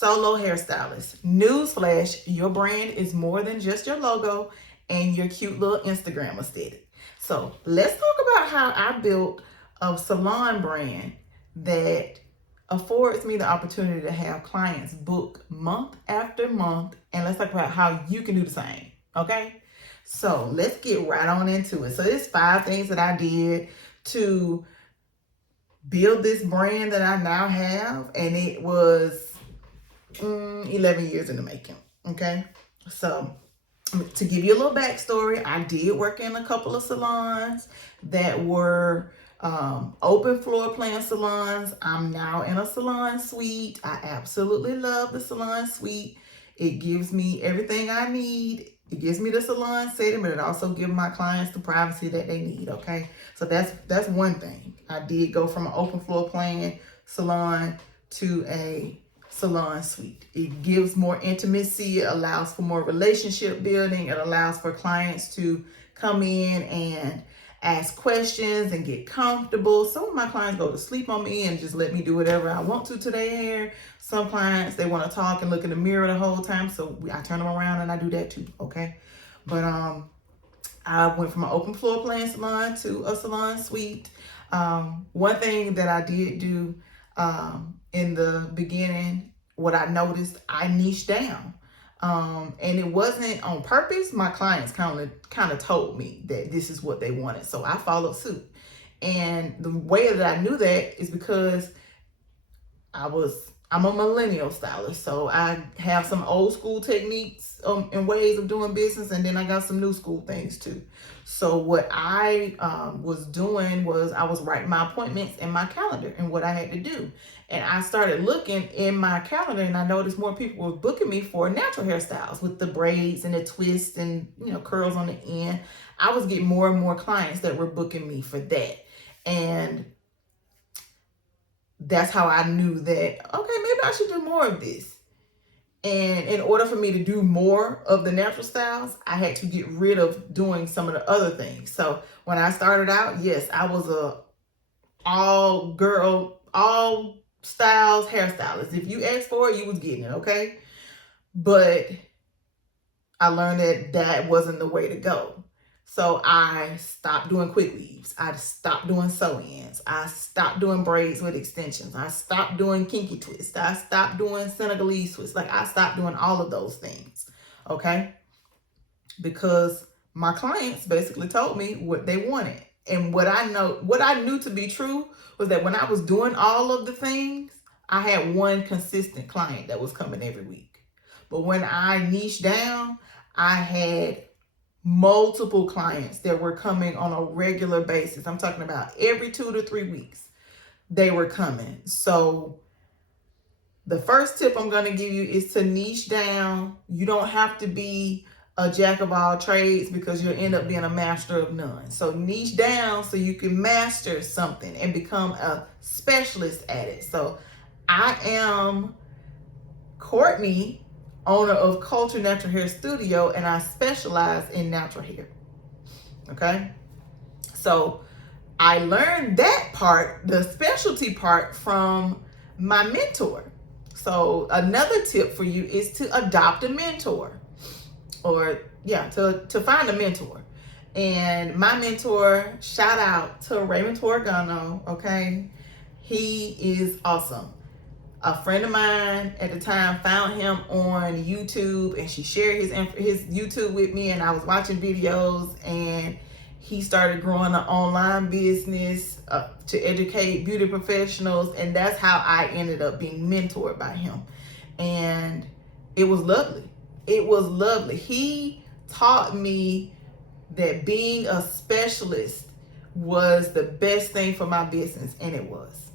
solo hairstylist. Newsflash, your brand is more than just your logo and your cute little Instagram aesthetic. So let's talk about how I built a salon brand that affords me the opportunity to have clients book month after month. And let's talk about how you can do the same. Okay? So let's get right on into it. So there's 5 things that I did to build this brand that I now have. And it was 11 years in the making. Okay? So to give you a little backstory, I did work in a couple of salons that were open floor plan salons. I'm now in a salon suite. I absolutely love the salon suite. It gives me everything I need. It gives me the salon setting, but it also gives my clients the privacy that they need. Okay, so that's one thing. I did go from an open floor plan salon to a salon suite. It gives more intimacy. It allows for more relationship building. It allows for clients to come in and ask questions and get comfortable. Some of my clients go to sleep on me and just let me do whatever I want to their hair. Some clients, they want to talk and look in the mirror the whole time, so I turn them around and I do that too. Okay, but I went from an open floor plan salon to a salon suite. One thing that I did do in the beginning, what I noticed, I niched down. And it wasn't on purpose. My clients kind of told me that this is what they wanted. So I followed suit. And the way that I knew that is because I'm a millennial stylist. So I have some old school techniques and ways of doing business. And then I got some new school things too. So what I was doing was I was writing my appointments in my calendar and what I had to do. And I started looking in my calendar and I noticed more people were booking me for natural hairstyles with the braids and the twists and, curls on the end. I was getting more and more clients that were booking me for that. And that's how I knew that, okay, maybe I should do more of this. And in order for me to do more of the natural styles, I had to get rid of doing some of the other things. So when I started out, yes, I was a all styles hairstylist. If you asked for it, you was getting it, okay? But I learned that wasn't the way to go. So I stopped doing quick weaves. I stopped doing sew-ins. I stopped doing braids with extensions. I stopped doing kinky twists. I stopped doing Senegalese twists. I stopped doing all of those things, okay? Because my clients basically told me what they wanted. And what I knew to be true was that when I was doing all of the things, I had one consistent client that was coming every week. But when I niched down, I had multiple clients that were coming on a regular basis. I'm talking about every 2 to 3 weeks they were coming. So the first tip I'm going to give you is to niche down. You don't have to be a jack of all trades because you'll end up being a master of none. So niche down so you can master something and become a specialist at it. So I am Courtney, owner of Culture Natural Hair Studio, and I specialize in natural hair. Okay? So I learned that part, the specialty part, from my mentor. So another tip for you is to adopt a mentor, to find a mentor. And my mentor, shout out to Raymond Torgano, okay? He is awesome. A friend of mine at the time found him on YouTube and she shared his YouTube with me, and I was watching videos, and he started growing an online business to educate beauty professionals, and that's how I ended up being mentored by him. And it was lovely. It was lovely. He taught me that being a specialist was the best thing for my business, and it was.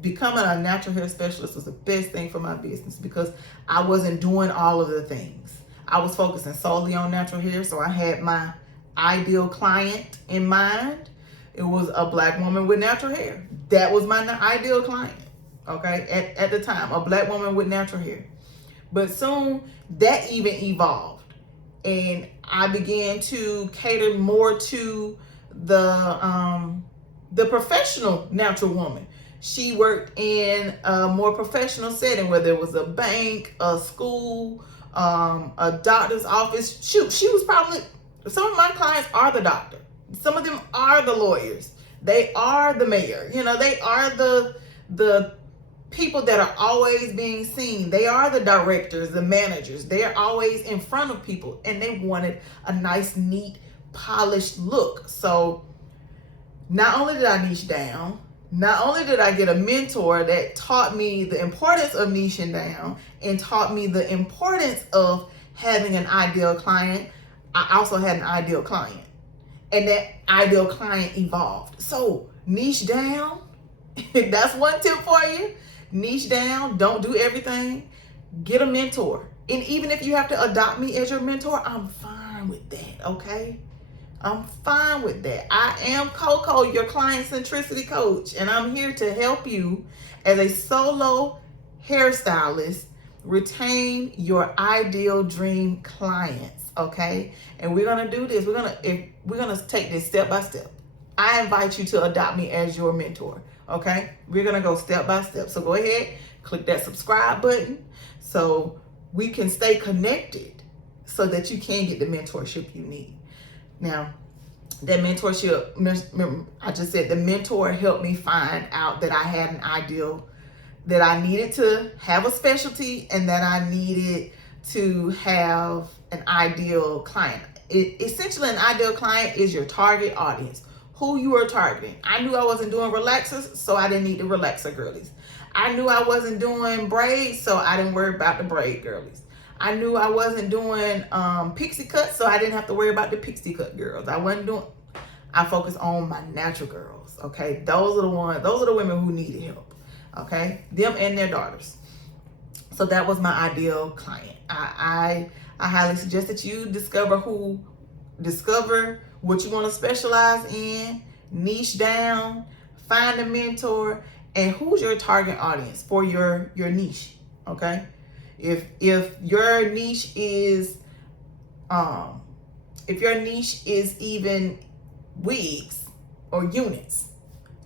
Becoming a natural hair specialist was the best thing for my business because I wasn't doing all of the things. I was focusing solely on natural hair, so I had my ideal client in mind. It was a Black woman with natural hair. That was my ideal client, okay, at the time, a Black woman with natural hair. But soon that even evolved, and I began to cater more to the professional natural woman. she worked in a more professional setting, whether it was a bank, a school, a doctor's office. Shoot, she was probably, some of my clients are the doctor. Some of them are the lawyers. They are the mayor. You know, they are the people that are always being seen. They are the directors, the managers. They're always in front of people, and they wanted a nice, neat, polished look. So not only did I niche down, not only did I get a mentor that taught me the importance of niching down and taught me the importance of having an ideal client, I also had an ideal client. And that ideal client evolved. So niche down. That's one tip for you. Niche down. Don't do everything. Get a mentor. And even if you have to adopt me as your mentor, I'm fine with that, okay? I'm fine with that. I am Coco, your client centricity coach, and I'm here to help you as a solo hairstylist retain your ideal dream clients, okay? And we're gonna do this. We're gonna take this step by step. I invite you to adopt me as your mentor, okay? We're gonna go step by step. So go ahead, click that subscribe button so we can stay connected so that you can get the mentorship you need. Now, that mentorship, remember, I just said the mentor helped me find out that I had an ideal, that I needed to have a specialty, and that I needed to have an ideal client. Essentially, an ideal client is your target audience, who you are targeting. I knew I wasn't doing relaxers, so I didn't need the relaxer girlies. I knew I wasn't doing braids, so I didn't worry about the braid girlies. I knew I wasn't doing pixie cuts, so I didn't have to worry about the pixie cut girls. I focused on my natural girls, okay? Those are the women who needed help, okay? Them and their daughters. So that was my ideal client. I highly suggest that you discover what you want to specialize in, niche down, find a mentor, and who's your target audience for your niche, okay? If your niche is even wigs or units,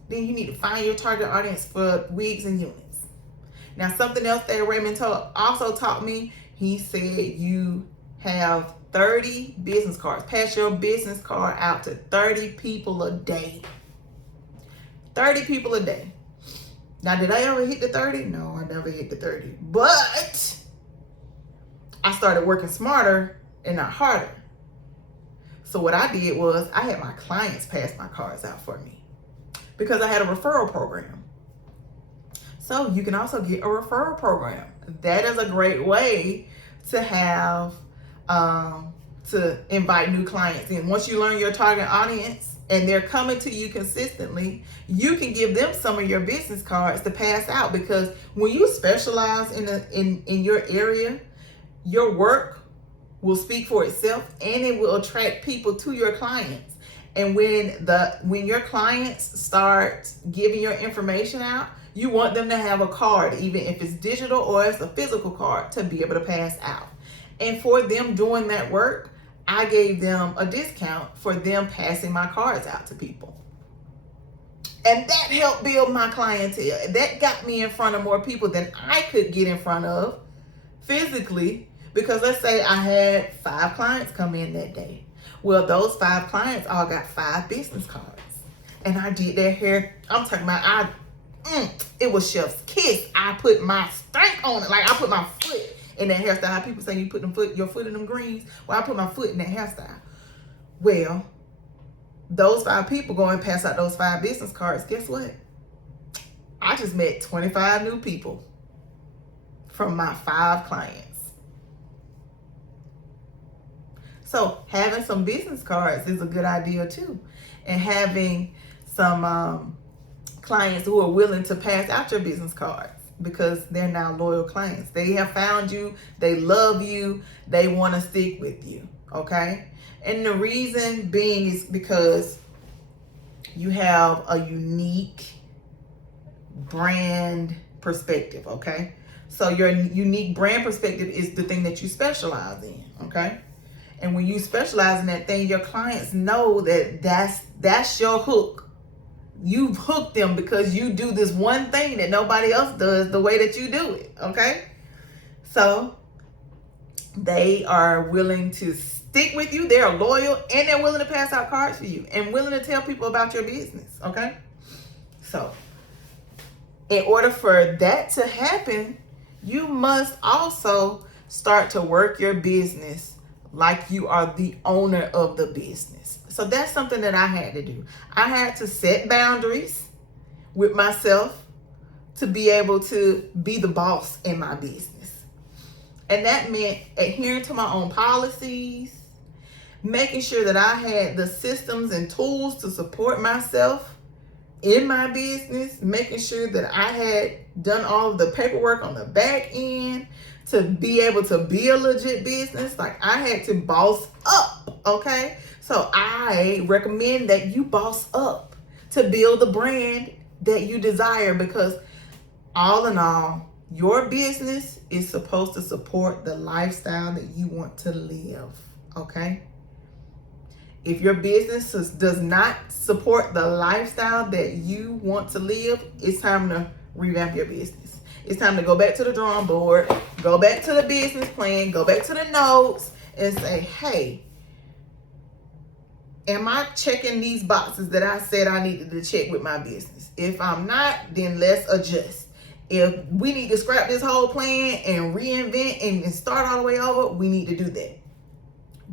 then you need to find your target audience for wigs and units. Now, something else that Raymond also taught me, he said you have 30 business cards. Pass your business card out to 30 people a day. 30 people a day. Now, did I ever hit the 30? No, I never hit the 30. But I started working smarter and not harder. So what I did was I had my clients pass my cards out for me because I had a referral program. So you can also get a referral program. That is a great way to have, to invite new clients in. Once you learn your target audience and they're coming to you consistently, you can give them some of your business cards to pass out, because when you specialize in your area, your work will speak for itself and it will attract people to your clients. And when your clients start giving your information out, you want them to have a card, even if it's digital or it's a physical card, to be able to pass out. And for them doing that work, I gave them a discount for them passing my cards out to people. And that helped build my clientele. That got me in front of more people than I could get in front of physically. Because let's say I had 5 clients come in that day. Well, those 5 clients all got 5 business cards. And I did their hair. I'm talking about, it was chef's kiss. I put my stank on it. Like, I put my foot in that hairstyle. How people say you put your foot in them greens. Well, I put my foot in that hairstyle. Well, those 5 people go and pass out those 5 business cards. Guess what? I just met 25 new people from my 5 clients. So having some business cards is a good idea too. And having some clients who are willing to pass out your business cards, because they're now loyal clients. They have found you, they love you, they want to stick with you, okay? And the reason being is because you have a unique brand perspective, okay? So your unique brand perspective is the thing that you specialize in, okay? And when you specialize in that thing, your clients know that that's your hook. You've hooked them because you do this one thing that nobody else does the way that you do it, okay? So they are willing to stick with you. They're loyal, and they're willing to pass out cards for you and willing to tell people about your business, okay? So in order for that to happen, you must also start to work your business like you are the owner of the business. So that's something that I had to do. I had to set boundaries with myself to be able to be the boss in my business. And that meant adhering to my own policies, making sure that I had the systems and tools to support myself in my business, making sure that I had done all of the paperwork on the back end to be able to be a legit business. Like, I had to boss up, okay? So I recommend that you boss up to build the brand that you desire, because all in all, your business is supposed to support the lifestyle that you want to live, okay? If your business does not support the lifestyle that you want to live, it's time to revamp your business. It's time to go back to the drawing board, go back to the business plan, go back to the notes, and say, hey, am I checking these boxes that I said I needed to check with my business? If I'm not, then let's adjust. If we need to scrap this whole plan and reinvent and start all the way over, we need to do that.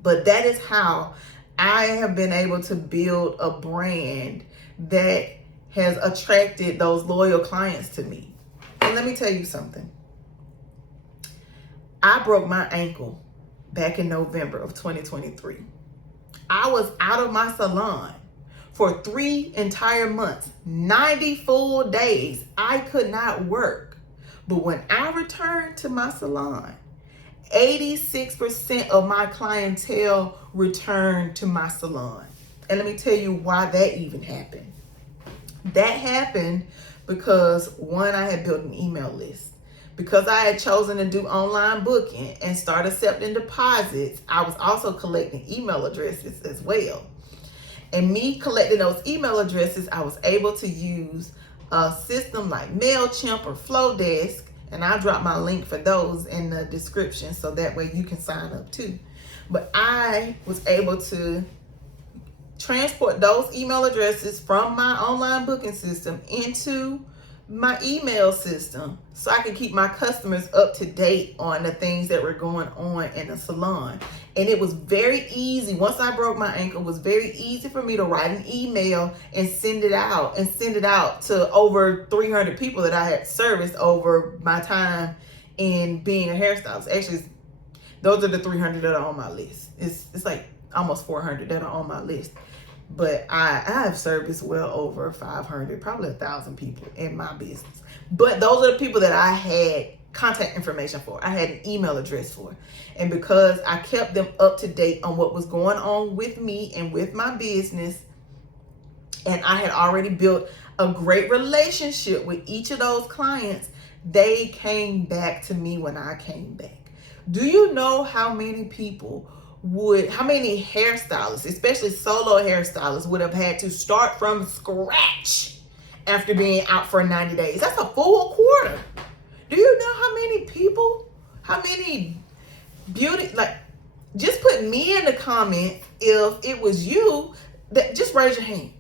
But that is how I have been able to build a brand that has attracted those loyal clients to me. And let me tell you something. I broke my ankle back in November of 2023. I was out of my salon for 3 entire months, 90 full days. I could not work. But when I returned to my salon, 86% of my clientele returned to my salon. And let me tell you why that even happened. That happened because, one, I had built an email list. Because I had chosen to do online booking and start accepting deposits, I was also collecting email addresses as well. And me collecting those email addresses, I was able to use a system like MailChimp or Flowdesk. And I'll drop my link for those in the description so that way you can sign up too. But I was able to transport those email addresses from my online booking system into my email system so I could keep my customers up to date on the things that were going on in the salon. And it was very easy. Once I broke my ankle, it was very easy for me to write an email and send it out to over 300 people that I had serviced over my time in being a hairstylist. Actually, those are the 300 that are on my list. It's like almost 400 that are on my list. But I have serviced well over 500, probably 1,000 people in my business. But those are the people that I had contact information for. I had an email address for. And because I kept them up to date on what was going on with me and with my business, and I had already built a great relationship with each of those clients, they came back to me when I came back. Do you know how many hairstylists, especially solo hairstylists, would have had to start from scratch after being out for 90 days? That's a full quarter. Do you know how many beauty, like, just put me in the comments if it was you. That, just raise your hand.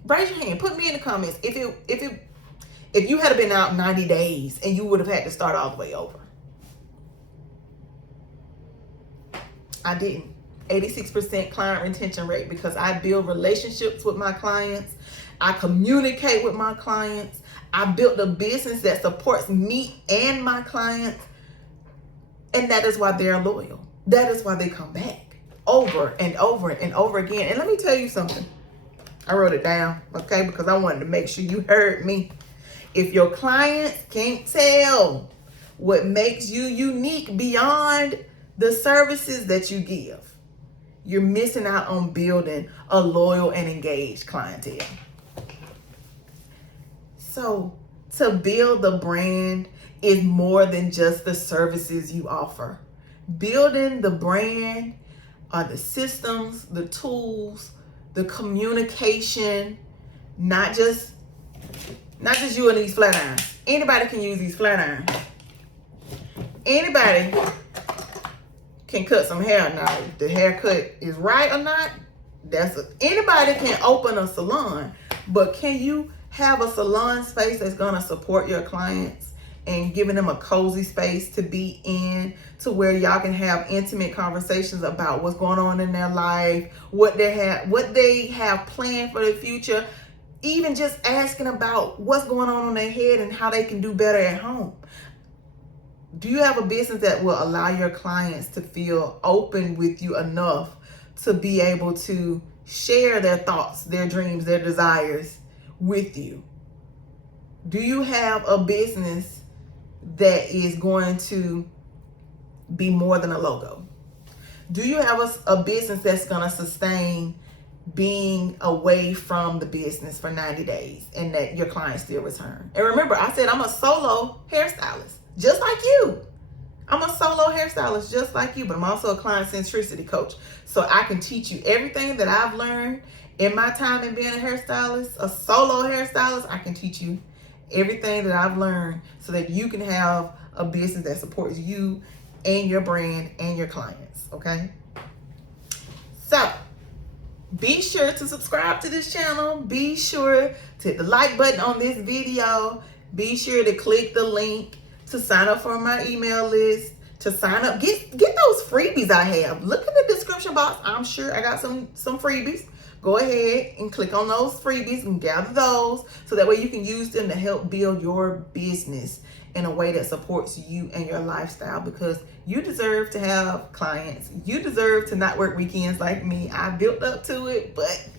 Put me in the comments if you had been out 90 days and you would have had to start all the way over. I didn't. 86% client retention rate because I build relationships with my clients. I communicate with my clients. I built a business that supports me and my clients. And that is why they're loyal. That is why they come back over and over and over again. And let me tell you something. I wrote it down, okay, because I wanted to make sure you heard me. If your clients can't tell what makes you unique beyond the services that you give, you're missing out on building a loyal and engaged clientele. So to build the brand is more than just the services you offer. Building the brand are the systems, the tools, the communication, not just Not just you and these flat irons. Anybody can use these flat irons. Anybody can cut some hair. Now, if the haircut is right or not, anybody can open a salon, but can you have a salon space that's gonna support your clients and giving them a cozy space to be in, to where y'all can have intimate conversations about what's going on in their life, what they have planned for the future, even just asking about what's going on in their head and how they can do better at home. Do you have a business that will allow your clients to feel open with you enough to be able to share their thoughts, their dreams, their desires with you? Do you have a business that is going to be more than a logo? Do you have a business that's going to sustain being away from the business for 90 days and that your clients still return? And remember, I said I'm a solo hairstylist, just like you. I'm a solo hairstylist just like you, but I'm also a client centricity coach. So I can teach you everything that I've learned in my time in being a hairstylist, a solo hairstylist. I can teach you everything that I've learned so that you can have a business that supports you and your brand and your clients, okay? So be sure to subscribe to this channel. Be sure to hit the like button on this video. Be sure to click the link to sign up for my email list, to sign up, get those freebies I have. Look in the description box. I'm sure I got some freebies. Go ahead and click on those freebies and gather those so that way you can use them to help build your business in a way that supports you and your lifestyle, because you deserve to have clients. You deserve to not work weekends like me. I built up to it, but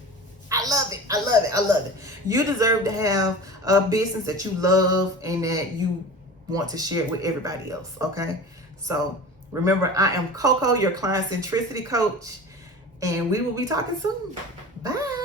I love it. I love it. I love it. You deserve to have a business that you love and that you want to share with everybody else, okay? So remember, I am Coco, your client centricity coach, and we will be talking soon. Bye.